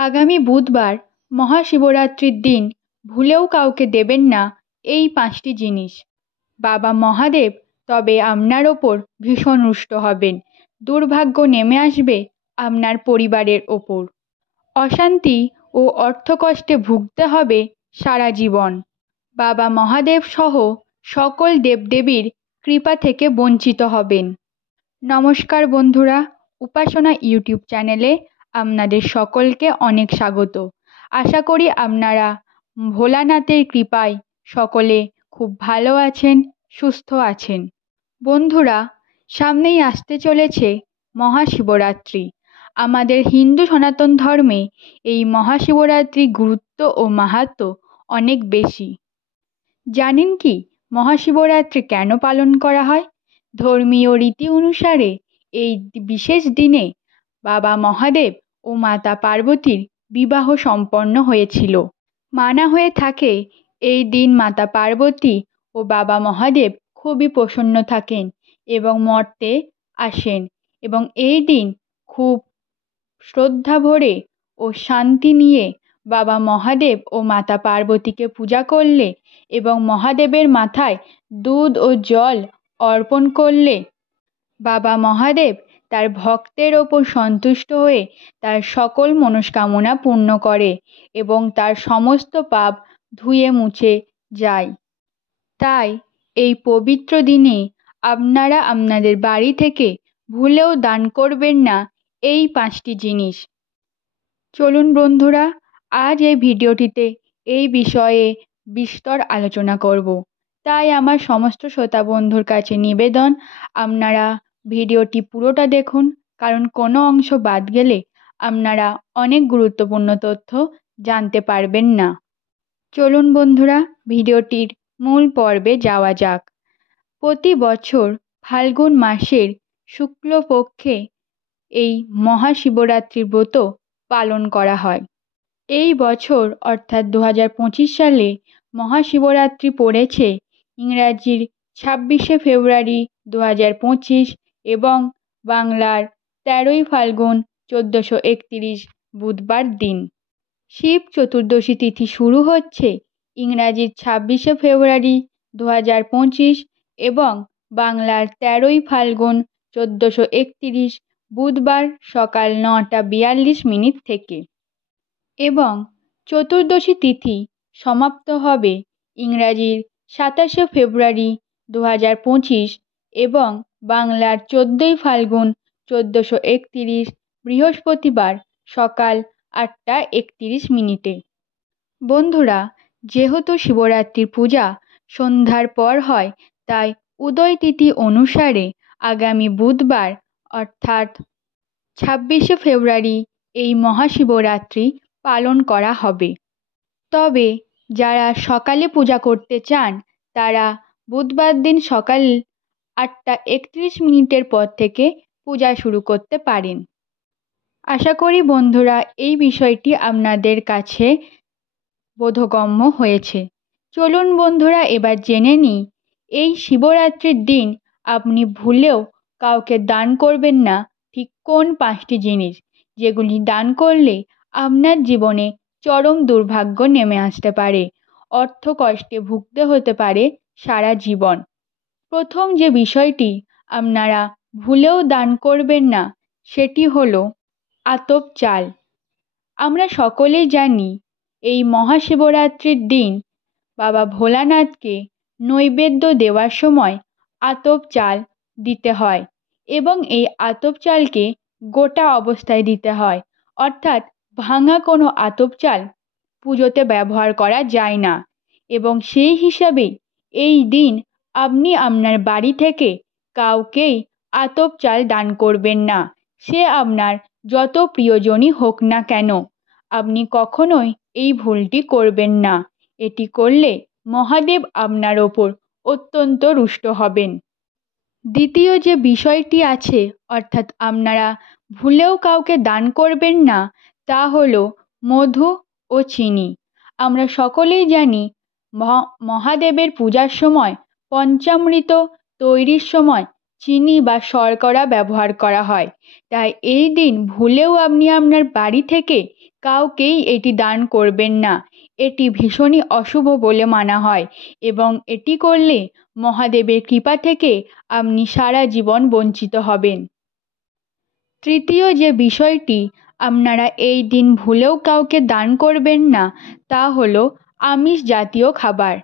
আগামী বুধবার মহাশিবরাত্রির দিন ভুলেও কাউকে দেবেন না এই 5টি জিনিস। বাবা মহাদেব তবে আপনার ওপর ভীষণ রুষ্ট হবেন। দুর্ভাগ্য নেমে আসবে আপনার পরিবারের ওপর। অশান্তি ও অর্থকষ্টে ভুগতে হবে সারা জীবন। বাবা মহাদেব সহ সকল দেবদেবীর কৃপা থেকে বঞ্চিত হবেন। নমস্কার বন্ধুরা, উপাসনা ইউটিউব চ্যানেলে আপনাদের সকলকে অনেক স্বাগত। আশা করি আপনারা ভোলানাথের কৃপায় সকলে খুব ভালো আছেন, সুস্থ আছেন। বন্ধুরা, সামনেই আসতে চলেছে মহাশিবরাত্রি। আমাদের হিন্দু সনাতন ধর্মে এই মহাশিবরাত্রির গুরুত্ব ও মাহাত্ম্য অনেক বেশি। জানেন কি মহাশিবরাত্রি কেন পালন করা হয়? ধর্মীয় রীতি অনুসারে এই বিশেষ দিনে বাবা মহাদেব ও মাতা পার্বতীর বিবাহ সম্পন্ন হয়েছিল। মানা হয়ে থাকে এই দিন মাতা পার্বতী ও বাবা মহাদেব খুবই প্রসন্ন থাকেন এবং মর্তে আসেন, এবং এই দিন খুব শ্রদ্ধা ভরে ও শান্তি নিয়ে বাবা মহাদেব ও মাতা পার্বতীকে পূজা করলে এবং মহাদেবের মাথায় দুধ ও জল অর্পণ করলে বাবা মহাদেব তার ভক্তের ওপর সন্তুষ্ট হয়ে তার সকল মনস্কামনা পূর্ণ করে এবং তার সমস্ত পাপ ধুয়ে মুছে যায়। তাই এই পবিত্র দিনে আপনারা আপনাদের বাড়ি থেকে ভুলেও দান করবেন না এই 5টি জিনিস। চলুন বন্ধুরা, আজ এই ভিডিওটিতে এই বিষয়ে বিস্তর আলোচনা করব। তাই আমার সমস্ত শ্রোতা বন্ধুর কাছে নিবেদন, আপনারা ভিডিওটি পুরোটা দেখুন, কারণ কোনো অংশ বাদ গেলে আপনারা অনেক গুরুত্বপূর্ণ তথ্য জানতে পারবেন না। চলুন বন্ধুরা, ভিডিওটির মূল পর্বে যাওয়া যাক। প্রতি বছর ফাল্গুন মাসের শুক্লপক্ষে এই মহাশিবরাত্রির ব্রত পালন করা হয়। এই বছর অর্থাৎ 2025 সালে মহাশিবরাত্রি পড়েছে ইংরাজির 26শে ফেব্রুয়ারি 2025 এবং বাংলার 13ই ফাল্গুন 1431 বুধবার দিন। শিব চতুর্দশী তিথি শুরু হচ্ছে ইংরাজির 26শে ফেব্রুয়ারি 2025 এবং বাংলার 13ই ফাল্গুন 1431 বুধবার সকাল 9:42 থেকে, এবং চতুর্দশী তিথি সমাপ্ত হবে ইংরাজির 27শে ফেব্রুয়ারি 2025 এবং বাংলার 14ই ফাল্গুন 1431 বৃহস্পতিবার সকাল 8:31। বন্ধুরা, যেহেতু শিবরাত্রির পূজা সন্ধ্যার পর হয়, তাই উদয় তিথি অনুসারে আগামী বুধবার অর্থাৎ 26শে ফেব্রুয়ারি এই মহাশিবরাত্রি পালন করা হবে। তবে যারা সকালে পূজা করতে চান তারা বুধবার দিন সকাল 8:31 পর থেকে পূজা শুরু করতে পারেন। আশা করি বন্ধুরা এই বিষয়টি আপনাদের কাছে বোধগম্য হয়েছে। চলুন বন্ধুরা, এবার জেনে নিই এই শিবরাত্রির দিন আপনি ভুলেও কাউকে দান করবেন না ঠিক কোন 5টি জিনিস, যেগুলি দান করলে আপনার জীবনে চরম দুর্ভাগ্য নেমে আসতে পারে, অর্থ কষ্টে ভুগতে হতে পারে সারা জীবন। প্রথম যে বিষয়টি আপনারা ভুলেও দান করবেন না সেটি হলো আতপ চাল। আমরা সকলেই জানি এই মহাশিবরাত্রির দিন বাবা ভোলানাথকে নৈবেদ্য দেওয়ার সময় আতপ চাল দিতে হয়, এবং এই আতপ চালকে গোটা অবস্থায় দিতে হয়, অর্থাৎ ভাঙা কোনো আতপ চাল পুজোতে ব্যবহার করা যায় না। এবং সেই হিসাবে এই দিন আপনি আপনার বাড়ি থেকে কাউকেই আতপ চাল দান করবেন না, সে আপনার যত প্রিয়জনই হোক না কেন। আপনি কখনোই এই ভুলটি করবেন না। এটি করলে মহাদেব আপনার ওপর অত্যন্ত রুষ্ট হবেন। দ্বিতীয় যে বিষয়টি আছে, অর্থাৎ আপনারা ভুলেও কাউকে দান করবেন না, তা হলো মধু ও চিনি। আমরা সকলেই জানি মহাদেবের পূজার সময় পঞ্চামৃত তৈরির সময় চিনি বা শর্করা ব্যবহার করা হয়। তাই এই দিন ভুলেও আপনি আপনার বাড়ি থেকে কাউকেই এটি দান করবেন না। এটি ভীষণই অশুভ বলে মানা হয় এবং এটি করলে মহাদেবের কৃপা থেকে আপনি সারা জীবন বঞ্চিত হবেন। তৃতীয় যে বিষয়টি আপনারা এই দিন ভুলেও কাউকে দান করবেন না, তা হলো আমিষ জাতীয় খাবার।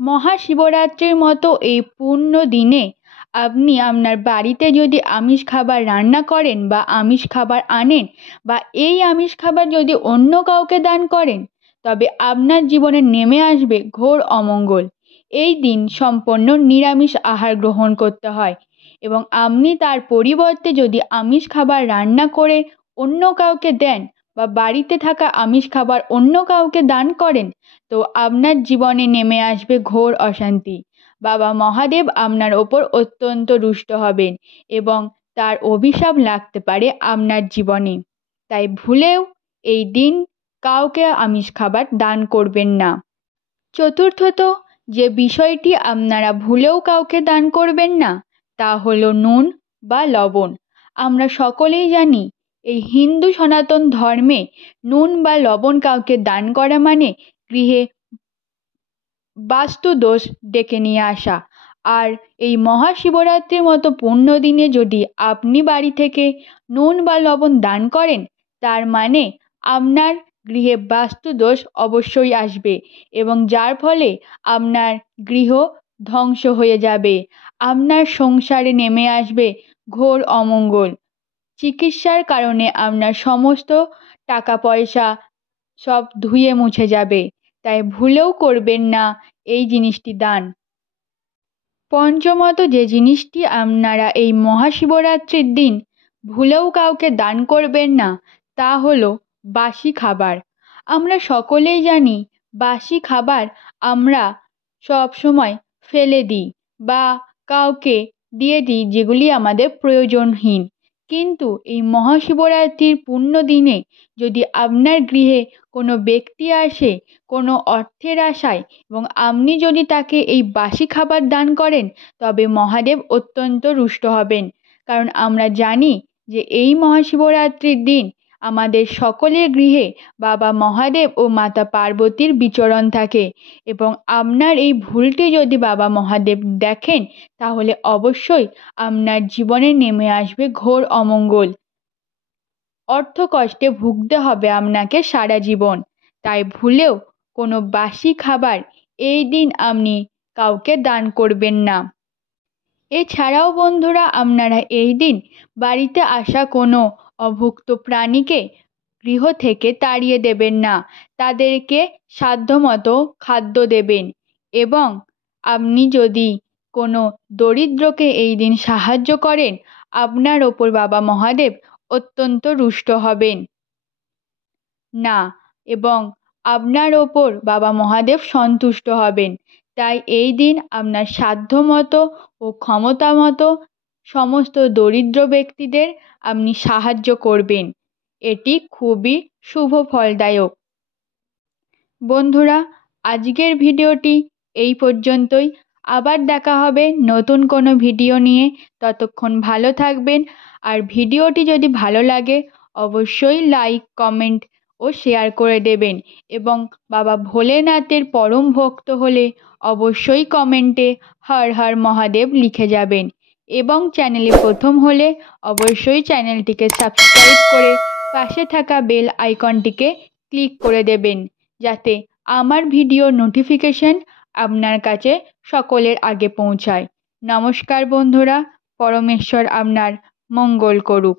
মহাশিবরাত্রির মতো এই পূর্ণ দিনে আপনি আপনার বাড়িতে যদি আমিষ খাবার রান্না করেন বা আমিষ খাবার আনেন বা এই আমিষ খাবার যদি অন্য কাউকে দান করেন, তবে আপনার জীবনে নেমে আসবে ঘোর অমঙ্গল। এই দিন সম্পূর্ণ নিরামিষ আহার গ্রহণ করতে হয় এবং আপনি তার পরিবর্তে যদি আমিষ খাবার রান্না করে অন্য কাউকে দেন বা বাড়িতে থাকা আমিষ খাবার অন্য কাউকে দান করেন, তো আপনার জীবনে নেমে আসবে ঘোর অশান্তি। বাবা মহাদেব আপনার ওপর অত্যন্ত রুষ্ট হবেন এবং তার অভিশাপ লাগতে পারে আপনার জীবনে। তাই ভুলেও এই দিন কাউকে আমিষ খাবার দান করবেন না। চতুর্থত যে বিষয়টি আপনারা ভুলেও কাউকে দান করবেন না, তা হলো নুন বা লবণ। আমরা সকলেই জানি এই হিন্দু সনাতন ধর্মে নুন বা লবণ কাউকে দান করা মানে গৃহে বাস্তু দোষ ডেকে নিয়ে আসা। আর এই মহাশিবরাত্রির মতো পুণ্য দিনে যদি আপনি বাড়ি থেকে নুন বা লবণ দান করেন, তার মানে আপনার গৃহে বাস্তু দোষ অবশ্যই আসবে এবং যার ফলে আপনার গৃহ ধ্বংস হয়ে যাবে। আপনার সংসারে নেমে আসবে ঘোর অমঙ্গল। চিকিৎসার কারণে আপনার সমস্ত টাকা পয়সা সব ধুয়ে মুছে যাবে। তাই ভুলেও করবেন না এই জিনিসটি দান। পঞ্চমত যে জিনিসটি আপনারা এই মহাশিবরাত্রির দিন ভুলেও কাউকে দান করবেন না, তা হলো বাসি খাবার। আমরা সকলেই জানি বাসি খাবার আমরা সব সময় ফেলে দিই বা কাউকে দিয়ে দিই যেগুলি আমাদের প্রয়োজনহীন। কিন্তু এই মহাশিবরাত্রির পুণ্য দিনে যদি আপনার গৃহে কোনো ব্যক্তি আসে কোনো অর্থের আশায় এবং আপনি যদি তাকে এই বাসি খাবার দান করেন, তবে মহাদেব অত্যন্ত রুষ্ট হবেন। কারণ আমরা জানি যে এই মহাশিবরাত্রির দিন আমাদের সকলের গৃহে বাবা মহাদেব ও মাতা পার্বতীর বিচরণ থাকে এবং আপনার এই ভুলটি যদি বাবা মহাদেব দেখেন, তাহলে অবশ্যই আপনার জীবনে নেমে আসবে ঘোর অমঙ্গল। অর্থকষ্টে ভুগতে হবে আপনাকে সারা জীবন। তাই ভুলেও কোনো বাসি খাবার এই দিন আপনি কাউকে দান করবেন না। এছাড়াও বন্ধুরা, আপনারা এই দিন বাড়িতে আসা কোনো অভুক্ত প্রাণীকে গৃহ থেকে তাড়িয়ে দেবেন না। তাদেরকে সাধ্যমতো খাদ্য দেবেন এবং আপনি যদি কোনো দরিদ্রকে এই দিন সাহায্য করেন, আপনার ওপর বাবা মহাদেব অত্যন্ত রুষ্ট হবেন না এবং আপনার ওপর বাবা মহাদেব সন্তুষ্ট হবেন। তাই এই দিন আপনার সাধ্যমতো ও ক্ষমতা মতো সমস্ত দরিদ্র ব্যক্তিদের আপনি সাহায্য করবেন। এটি খুবই শুভ ফলদায়ক। বন্ধুরা, আজকের ভিডিওটি এই পর্যন্তই। আবার দেখা হবে নতুন কোনো ভিডিও নিয়ে। ততক্ষণ ভালো থাকবেন। আর ভিডিওটি যদি ভালো লাগে অবশ্যই লাইক, কমেন্ট ও শেয়ার করে দেবেন এবং বাবা ভোলেনাথের পরম ভক্ত হলে অবশ্যই কমেন্টে হর হর মহাদেব লিখে যাবেন এবং চ্যানেলে প্রথম হলে অবশ্যই চ্যানেলটিকে সাবস্ক্রাইব করে পাশে থাকা বেল আইকনটিকে ক্লিক করে দেবেন, যাতে আমার ভিডিও নোটিফিকেশন আপনার কাছে সকলের আগে পৌঁছায়। নমস্কার বন্ধুরা, পরমেশ্বর আপনার মঙ্গল করুক।